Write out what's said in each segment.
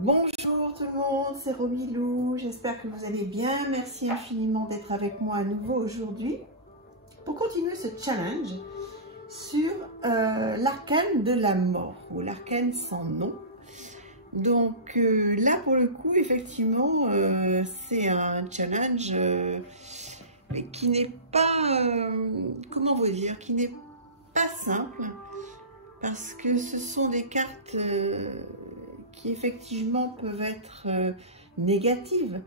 Bonjour tout le monde, c'est Romilou, j'espère que vous allez bien. Merci infiniment d'être avec moi à nouveau aujourd'hui pour continuer ce challenge sur l'arcane de la mort ou l'arcane sans nom. Donc là pour le coup effectivement c'est un challenge qui n'est pas, comment vous dire, qui n'est pas simple parce que ce sont des cartes qui effectivement peuvent être négatives,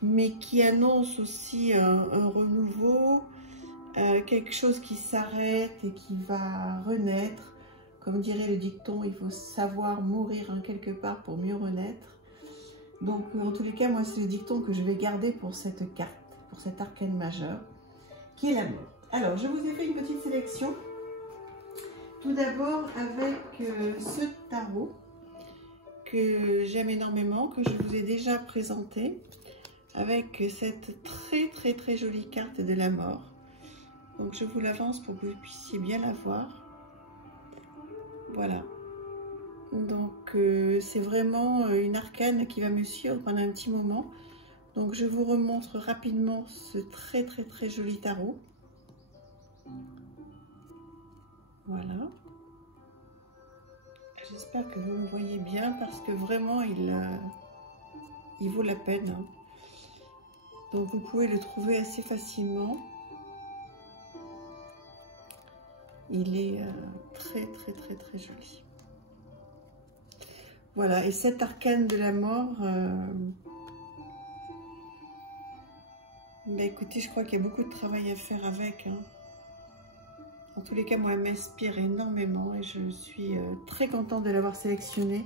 mais qui annoncent aussi un renouveau, quelque chose qui s'arrête et qui va renaître. Comme dirait le dicton, il faut savoir mourir quelque part pour mieux renaître. Donc en tous les cas, moi c'est le dicton que je vais garder pour cette carte, pour cet arcane majeur, qui est la mort. Alors je vous ai fait une petite sélection, tout d'abord avec ce tarot, que j'aime énormément, que je vous ai déjà présenté, avec cette très jolie carte de la mort. Donc je vous l'avance pour que vous puissiez bien la voir. Voilà. Donc c'est vraiment une arcane qui va me suivre pendant un petit moment. Donc je vous remontre rapidement ce très joli tarot. Voilà. J'espère que vous me voyez bien parce que vraiment il vaut la peine. Hein. Donc vous pouvez le trouver assez facilement. Il est très joli. Voilà, et cette arcane de la mort, bah écoutez, je crois qu'il y a beaucoup de travail à faire avec. Hein. En tous les cas, moi, elle m'inspire énormément et je suis très contente de l'avoir sélectionnée.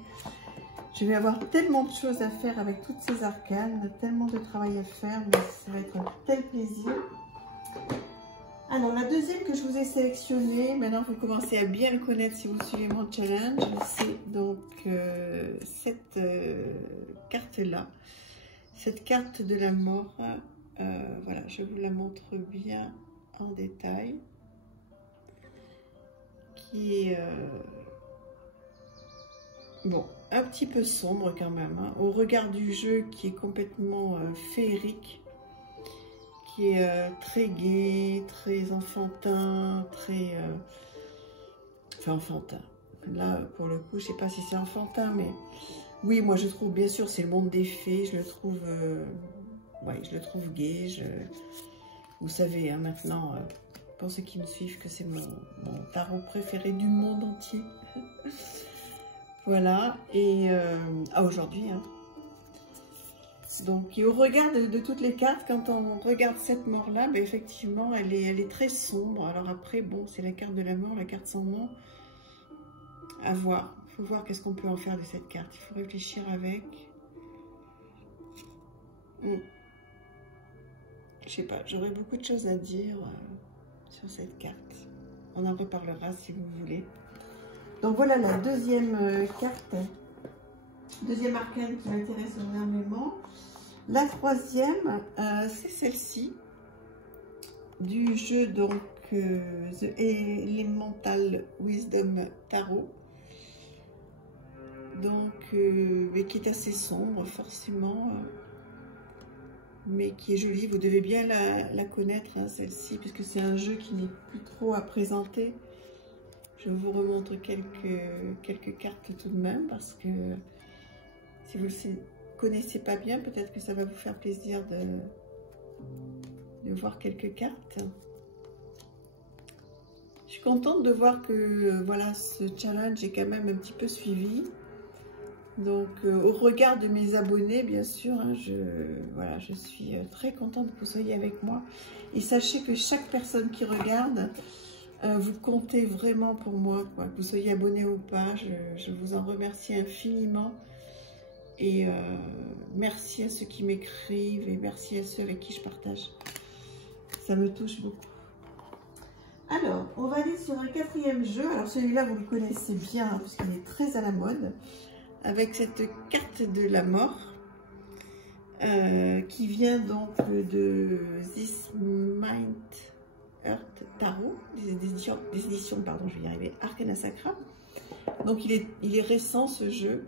Je vais avoir tellement de choses à faire avec toutes ces arcanes, tellement de travail à faire, mais ça va être un tel plaisir. Alors, la deuxième que je vous ai sélectionnée, maintenant vous commencez à bien le connaître si vous suivez mon challenge, c'est donc cette carte-là, cette carte de la mort. Voilà, je vous la montre bien en détail. Qui est bon, un petit peu sombre quand même, hein, au regard du jeu qui est complètement féerique, qui est très gai, très enfantin, très enfin enfantin. Là pour le coup, je sais pas si c'est enfantin, mais oui, moi je trouve, bien sûr, c'est le monde des fées, je le trouve ouais, je le trouve gai. Vous savez, hein, maintenant pour ceux qui me suivent, que c'est mon tarot préféré du monde entier. Voilà, et aujourd'hui. Hein. Donc, et au regard de toutes les cartes, quand on regarde cette mort-là, ben, effectivement, elle est très sombre. Alors après, bon, c'est la carte de la mort, la carte sans nom. À voir. Il faut voir qu'est-ce qu'on peut en faire de cette carte. Il faut réfléchir avec. Je sais pas, j'aurais beaucoup de choses à dire sur cette carte. On en reparlera si vous voulez. Donc voilà la deuxième carte, deuxième arcane qui m'intéresse énormément. La troisième, c'est celle-ci, du jeu donc The Elemental Wisdom Tarot. Donc, mais qui est assez sombre forcément. Mais qui est jolie, vous devez bien la connaître, hein, celle-ci, puisque c'est un jeu qui n'est plus trop à présenter. Je vous remontre quelques cartes tout de même, parce que si vous ne le connaissez pas bien, peut-être que ça va vous faire plaisir de voir quelques cartes. Je suis contente de voir que voilà, ce challenge est quand même un petit peu suivi. Donc, au regard de mes abonnés, bien sûr, hein, voilà, je suis très contente que vous soyez avec moi. Et sachez que chaque personne qui regarde, vous comptez vraiment pour moi, quoi. Que vous soyez abonné ou pas, je vous en remercie infiniment. Et merci à ceux qui m'écrivent et merci à ceux avec qui je partage. Ça me touche beaucoup. Alors, on va aller sur un quatrième jeu. Alors, celui-là, vous le connaissez bien, hein, parce qu'il est très à la mode. Avec cette carte de la mort qui vient donc de This Mind Earth Tarot, des éditions, pardon, je vais y arriver, Arcana Sacra. Donc il est récent ce jeu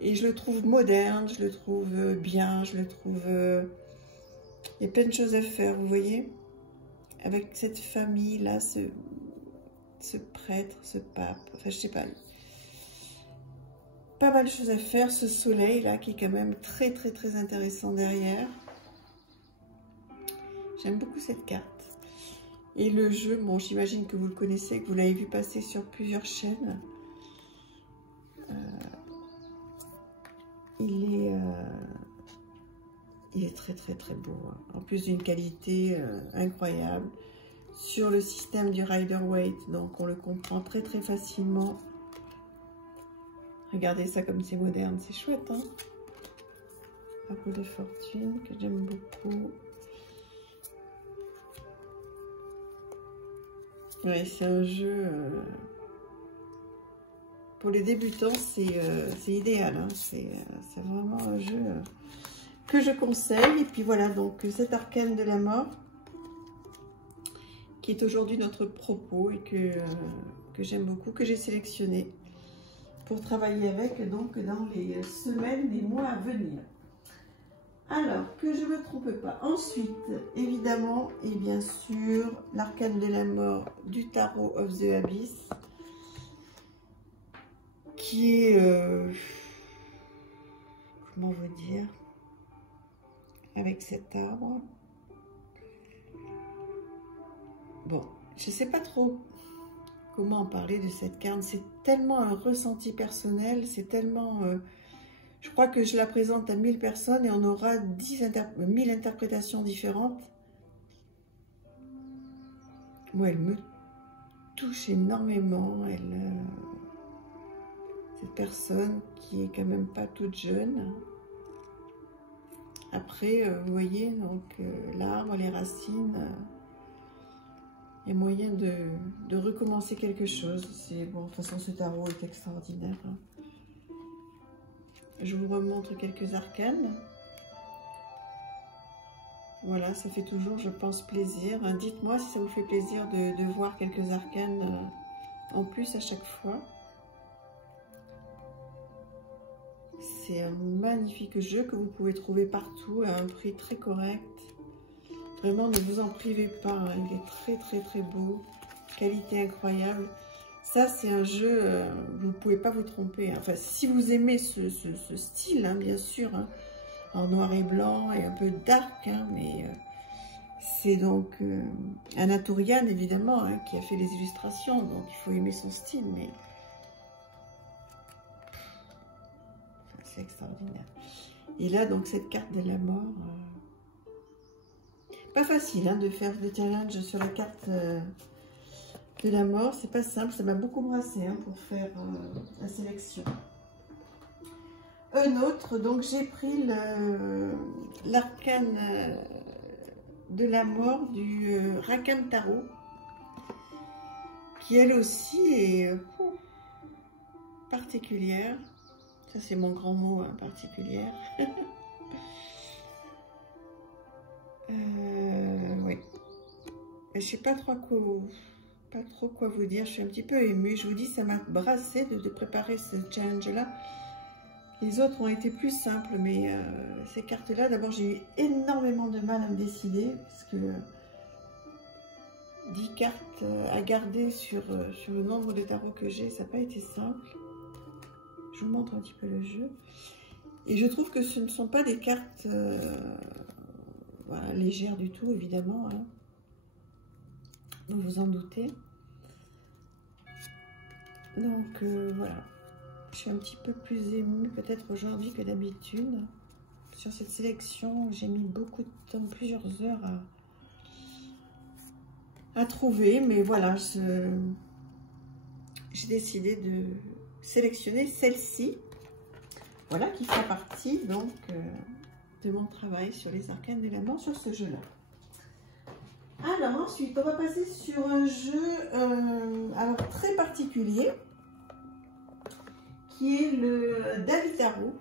Et je le trouve moderne, je le trouve bien, je le trouve... il y a plein de choses à faire, vous voyez? Avec cette famille-là, ce prêtre, ce pape, enfin je sais pas. Pas mal de choses à faire, ce soleil-là qui est quand même très très très intéressant derrière. J'aime beaucoup cette carte. Et le jeu, bon j'imagine que vous le connaissez, que vous l'avez vu passer sur plusieurs chaînes. Il est très très très beau, hein. En plus d'une qualité incroyable. Sur le système du Rider-Waite, donc on le comprend très très facilement. Regardez ça comme c'est moderne, c'est chouette, hein? Un peu de fortune que j'aime beaucoup. Ouais, c'est un jeu pour les débutants, c'est idéal, hein? C'est vraiment un jeu que je conseille. Et puis voilà, donc cet arcane de la mort qui est aujourd'hui notre propos et que j'aime beaucoup, que j'ai sélectionné pour travailler avec donc dans les semaines, les mois à venir. Alors, que je ne me trompe pas. Ensuite, évidemment, et bien sûr, l'arcane de la mort du Tarot of the Abyss, qui est, comment vous dire, avec cet arbre. Bon, je ne sais pas trop comment en parler de cette carte. C'est tellement un ressenti personnel, c'est tellement... je crois que je la présente à 1000 personnes et on aura 1000 interprétations différentes. Moi, elle me touche énormément. Cette personne qui est quand même pas toute jeune. Après, vous voyez, donc l'arbre, les racines... il y a moyen de recommencer quelque chose. C'est bon, de toute façon, ce tarot est extraordinaire, hein. Je vous remontre quelques arcanes. Voilà, ça fait toujours, je pense, plaisir. Hein, dites-moi si ça vous fait plaisir de voir quelques arcanes en plus à chaque fois. C'est un magnifique jeu que vous pouvez trouver partout à un prix très correct. Vraiment, ne vous en privez pas, hein. Il est très très très beau, qualité incroyable. Ça, c'est un jeu, vous ne pouvez pas vous tromper, hein. Enfin, si vous aimez ce style, hein, bien sûr, hein, en noir et blanc et un peu dark, hein, mais c'est donc Anatolian, évidemment, hein, qui a fait les illustrations, donc il faut aimer son style, mais enfin, c'est extraordinaire. Et là, donc, cette carte de la mort... pas facile, hein, de faire des challenges sur la carte de la mort, c'est pas simple, ça m'a beaucoup brassé, hein, pour faire la sélection. Un autre, donc j'ai pris l'arcane de la mort du Rakam Tarot, qui elle aussi est particulière. Ça c'est mon grand mot, hein, particulière. Oui. Je sais pas trop quoi vous dire. Je suis un petit peu émue. Je vous dis, ça m'a brassé de préparer ce challenge-là. Les autres ont été plus simples, mais ces cartes-là, d'abord, j'ai eu énormément de mal à me décider parce que 10 cartes à garder sur le nombre de tarots que j'ai, ça n'a pas été simple. Je vous montre un petit peu le jeu. Et je trouve que ce ne sont pas des cartes voilà, légères du tout, évidemment, hein. Vous vous en doutez. Donc, voilà. Je suis un petit peu plus émue peut-être aujourd'hui que d'habitude. Sur cette sélection, j'ai mis beaucoup de temps, plusieurs heures à trouver. Mais voilà, j'ai décidé de sélectionner celle-ci. Voilà, qui fait partie donc de mon travail sur les arcanes de la mort sur ce jeu-là. Alors ensuite, on va passer sur un jeu alors très particulier, qui est le Davitaro.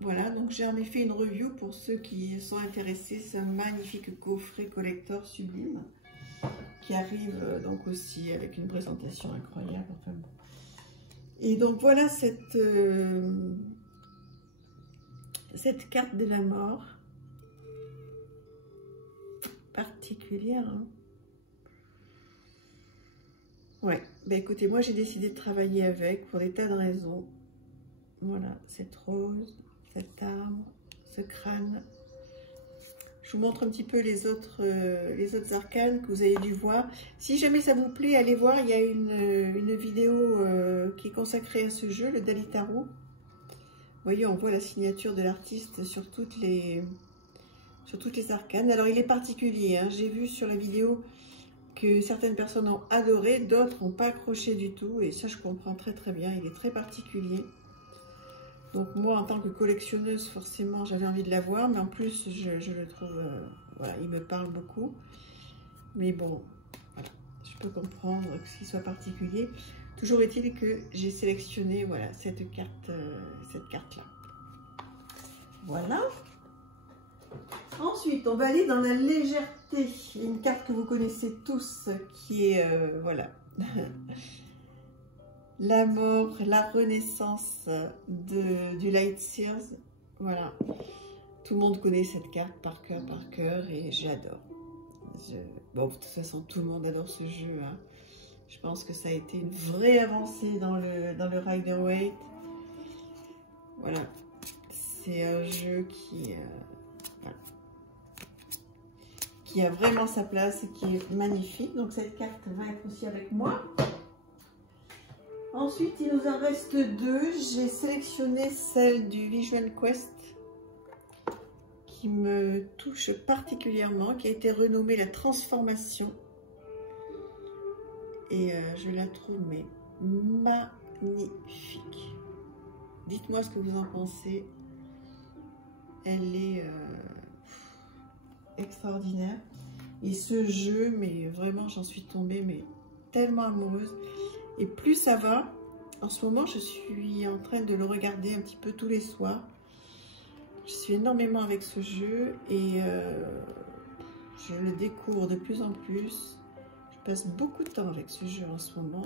Voilà, donc j'ai en effet une review pour ceux qui sont intéressés. C'est un magnifique coffret collector sublime qui arrive donc aussi avec une présentation incroyable. Enfin, bon. Et donc voilà cette cette carte de la mort particulière. Hein. Ouais, ben écoutez, moi j'ai décidé de travailler avec pour des tas de raisons. Voilà, cette rose, cet arbre, ce crâne. Je vous montre un petit peu les autres arcanes que vous avez dû voir. Si jamais ça vous plaît, allez voir, il y a une vidéo qui est consacrée à ce jeu, le Dali Tarot. Vous voyez, on voit la signature de l'artiste sur toutes les arcanes. Alors, il est particulier. Hein. J'ai vu sur la vidéo que certaines personnes ont adoré, d'autres n'ont pas accroché du tout. Et ça, je comprends très très bien. Il est très particulier. Donc, moi, en tant que collectionneuse, forcément, j'avais envie de l'avoir. Mais en plus, je le trouve... voilà, il me parle beaucoup. Mais bon, voilà, je peux comprendre qu'il soit particulier. Toujours est-il que j'ai sélectionné voilà, cette carte-là. Voilà. Ensuite, on va aller dans la légèreté. Une carte que vous connaissez tous, qui est, voilà, la mort, la renaissance du Light Seers. Voilà. Tout le monde connaît cette carte par cœur, et j'adore. Bon, de toute façon, tout le monde adore ce jeu. Hein. Je pense que ça a été une vraie avancée dans le Rider-Waite. Voilà. C'est un jeu voilà, qui a vraiment sa place et qui est magnifique. Donc cette carte va être aussi avec moi. Ensuite, il nous en reste deux. J'ai sélectionné celle du Visual Quest qui me touche particulièrement, qui a été renommée la transformation. Et je la trouve mais magnifique. Dites-moi ce que vous en pensez. Elle est extraordinaire. Et ce jeu, mais vraiment, j'en suis tombée mais tellement amoureuse. Et plus ça va, en ce moment, je suis en train de le regarder un petit peu tous les soirs. Je suis énormément avec ce jeu et je le découvre de plus en plus. Je passe beaucoup de temps avec ce jeu en ce moment.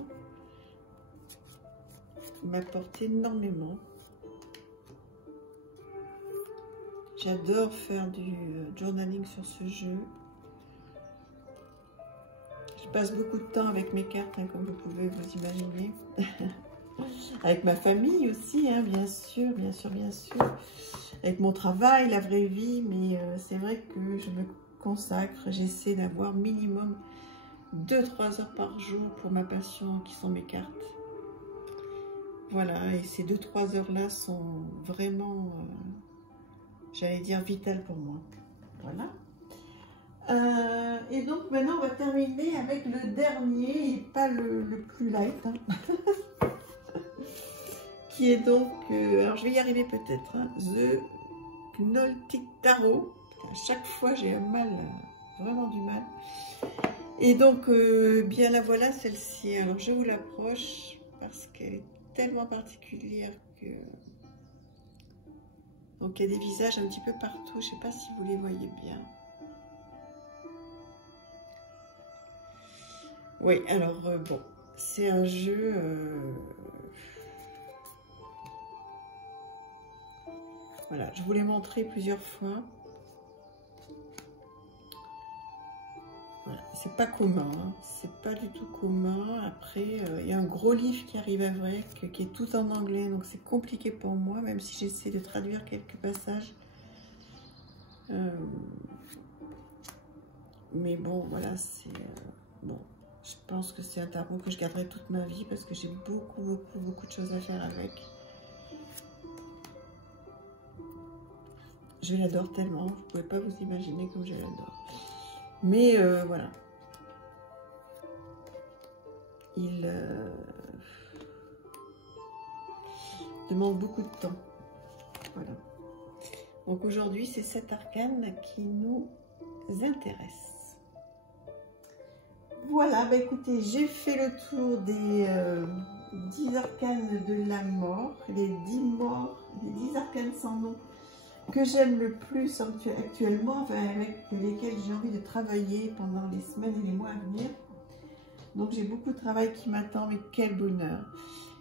Il m'apporte énormément. J'adore faire du journaling sur ce jeu. Je passe beaucoup de temps avec mes cartes, hein, comme vous pouvez vous imaginer. Avec ma famille aussi, hein, bien sûr, bien sûr, bien sûr. Avec mon travail, la vraie vie, mais c'est vrai que je me consacre, j'essaie d'avoir minimum 2-3 heures par jour pour ma passion qui sont mes cartes. Voilà, et ces 2-3 heures-là sont vraiment, j'allais dire, vitales pour moi. Voilà. Et donc maintenant, on va terminer avec le dernier, et pas le plus light. Hein. Qui est donc, alors je vais y arriver peut-être, hein, The Gnoltic Tarot. À chaque fois, j'ai un mal, vraiment du mal. Et donc, bien la voilà, celle-ci. Alors, je vous l'approche parce qu'elle est tellement particulière que... Donc, il y a des visages un petit peu partout. Je ne sais pas si vous les voyez bien. Oui, alors, bon, c'est un jeu... Voilà, je vous l'ai montré plusieurs fois. Voilà, c'est pas commun, hein. C'est pas du tout commun. Après, il y a un gros livre qui arrive avec, qui est tout en anglais, donc c'est compliqué pour moi, même si j'essaie de traduire quelques passages. Mais bon, voilà, c'est... bon, je pense que c'est un tarot que je garderai toute ma vie parce que j'ai beaucoup de choses à faire avec. Je l'adore tellement, vous ne pouvez pas vous imaginer comme je l'adore. Mais voilà. Il demande beaucoup de temps. Voilà. Donc aujourd'hui, c'est cet arcane qui nous intéresse. Voilà, bah écoutez, j'ai fait le tour des 10 arcanes de la mort, les 10 morts, les 10 arcanes sans nom que j'aime le plus actuellement, enfin, avec lesquels j'ai envie de travailler pendant les semaines et les mois à venir. Donc j'ai beaucoup de travail qui m'attend, mais quel bonheur.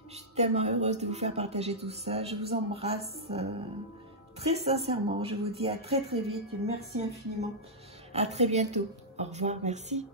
Je suis tellement heureuse de vous faire partager tout ça. Je vous embrasse très sincèrement, je vous dis à très très vite. Merci infiniment. À très bientôt. Au revoir, merci.